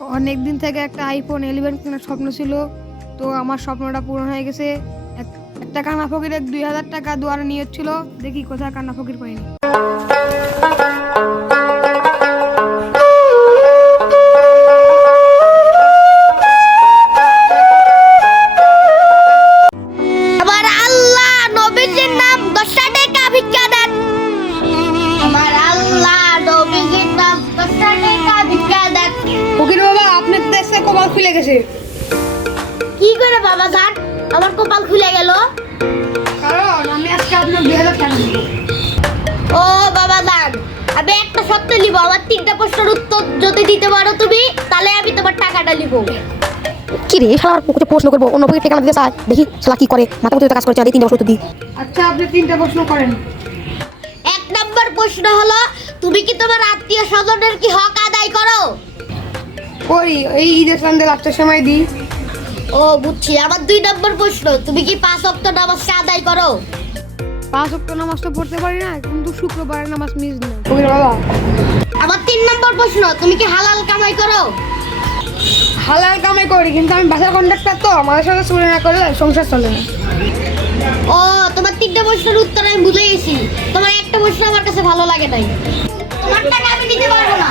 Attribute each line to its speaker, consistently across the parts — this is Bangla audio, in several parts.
Speaker 1: অনেক দিন থেকে একটা আইফোন ইলেভেন কেনার স্বপ্ন ছিল, তো আমার স্বপ্নটা পূরণ হয়ে গেছে। এক- একটা কানা ফকিরের দুই হাজার টাকা দুয়ারে নিয়ে ছিল, দেখি কোথায় কানা ফকির পাইনি। কপাল খুলে গেছে।
Speaker 2: কি করে বাবা জান? আমার কপাল খুলে গেল।
Speaker 1: কারণ আমি আজকে আপনার দুই হাজার টাকা
Speaker 2: ও বাবা জান আমি একটা সত্য নিব আমার তিনটা প্রশ্নের উত্তর যদি দিতে পারো তুমি তাহলে আমি তোমার টাকাটা নিব।
Speaker 3: কি রে শালা ওকে প্রশ্ন করব অন্য পকেট ঠিকানা দিতে চায়? দেখি শালা কি করে মাথা মতো কাজ করেছে আরে তিনটা বছর দিই।
Speaker 1: আচ্ছা আপনি তিনটা প্রশ্ন করেন।
Speaker 2: এক নম্বর প্রশ্ন হলো তুমি কি তোমার আত্মীয় স্বজনের কি হক আদায় করো?
Speaker 1: করি এই ঈদের সন্ধ্যে লাস্টের সময় দিই।
Speaker 2: ও বুঝছি। আমার দুই নম্বর প্রশ্ন তুমি কি পাঁচ অক্ট নামাজটা আদায় করো?
Speaker 1: পাঁচ অক্ট নামাজ তো পড়তে পারি না কিন্তু শুক্রবারের নামাজ মিস দিন ফকির বাবা।
Speaker 2: আমার তিন নম্বর প্রশ্ন তুমি কি হালাল কামাই করো?
Speaker 1: হালাল কামাই করি কিন্তু আমি বাসার কন্ট্রাক্টর তো আমাদের সাথে চুরি না করলে সংসার চলে না।
Speaker 2: ও তোমার তিনটা প্রশ্নের উত্তর আমি বুঝে গেছি। তোমার একটা প্রশ্ন আমার কাছে ভালো লাগে নাই। তোমারটাকে আমি দিতে পারব না।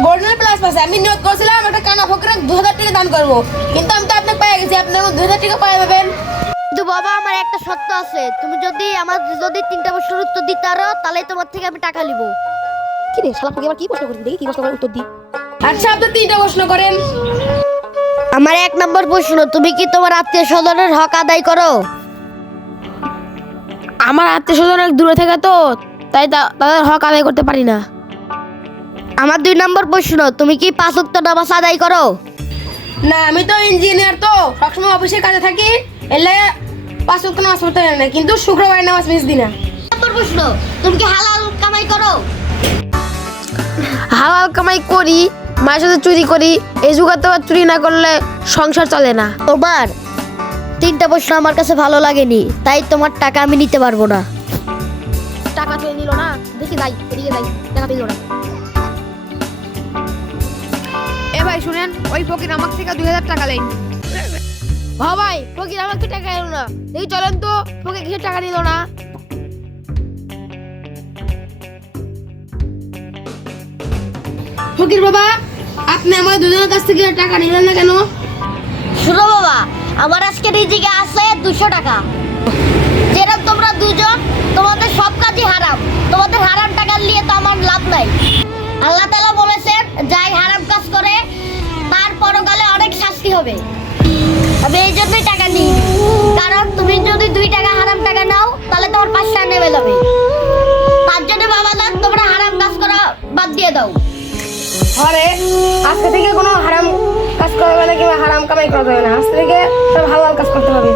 Speaker 4: গোল্ডেন প্লাস পাশে আমি নিয়ত করেছিলাম একটা কানা ফকিরে দু হাজার টাকা দান করব কিন্তু আমি তো আপনাকে পাই গেছি। আপনি আমার দু হাজার টাকা পাই যাবেন।
Speaker 2: কিন্তু বাবা আমার একটা সত্য আছে। তুমি যদি আমার যদি তিনটা প্রশ্নের উত্তর দিতে পারো তাহলে তোমার থেকে আমি টাকা নিব
Speaker 3: কি রে শালা আবার কি প্রশ্ন করবি দেখি কি প্রশ্ন করে উত্তর দিই
Speaker 4: আচ্ছা আপনি তিনটা প্রশ্ন করেন।
Speaker 2: আমার এক নম্বর প্রশ্ন তুমি কি তোমার আত্মীয় স্বজনের হক আদায় করো?
Speaker 4: আমার আত্মীয় স্বজন অনেক দূরে থাকে তো তাই তা- তাদের হক আদায় করতে পারি না।
Speaker 2: আমার দুই নম্বর প্রশ্ন তুমি কি পাঁচ ওয়াক্ত নামাজ আদায় করো?
Speaker 4: না আমি তো ইঞ্জিনিয়ার তো সবসময় অফিসের কাজে থাকি এলে পাঁচ ওয়াক্ত নামাজ পড়তে পারি না কিন্তু শুক্রবার নামাজ মিস দিই না।
Speaker 2: নম্বর প্রশ্ন তুমি কি হালাল কামাই করো?
Speaker 4: হালাল কামাই করি মায়ের সাথে চুরি করি এই যুগাতে আবার চুরি না করলে সংসার চলে না।
Speaker 2: তোমার তিনটা প্রশ্ন আমার কাছে ভালো লাগেনি তাই তোমার টাকা আমি নিতে পারব না।
Speaker 3: টাকা তুলে নিল না দেখি যাই এদিকে যাই টাকা তুলে না।
Speaker 1: ভাই শুনেন ওই ফকির আমার থেকে দুই হাজার টাকা লেন
Speaker 4: হ্যাঁ ভাই ফকির আমাকে টাকা এলো না। দেখি চলেন তো ফকির কিসের টাকা নিল না। ফকির বাবা আপনি আমার দুজনের কাছ থেকে টাকা নিলেন না কেন?
Speaker 2: শুনো বাবা আমার আজকে রিজিকে আছে দুশো টাকা। যেরকম তোমরা দুজন তোমাদের সব কাজই হারাম। তোমাদের হারাম টাকা নিয়ে তো আমার লাভ নাই। আল্লাহ তালা বলেছেন যাই হবে। আমি এই জন্যই টাকা নিই। কারণ তুমি যদি দুই টাকা হারাম টাকা নাও, তাহলে তোমার পাঁচটা নেমে যাবে তার বাবা দাও তোমরা হারাম কাজ করা বাদ দিয়ে দাও।
Speaker 4: আরে আজকে থেকে কোনো হারাম কাজ করা হবে না কিংবা হারাম কামাই করা যাবে না। আজকে থেকে সব হালাল কাজ করতে হবে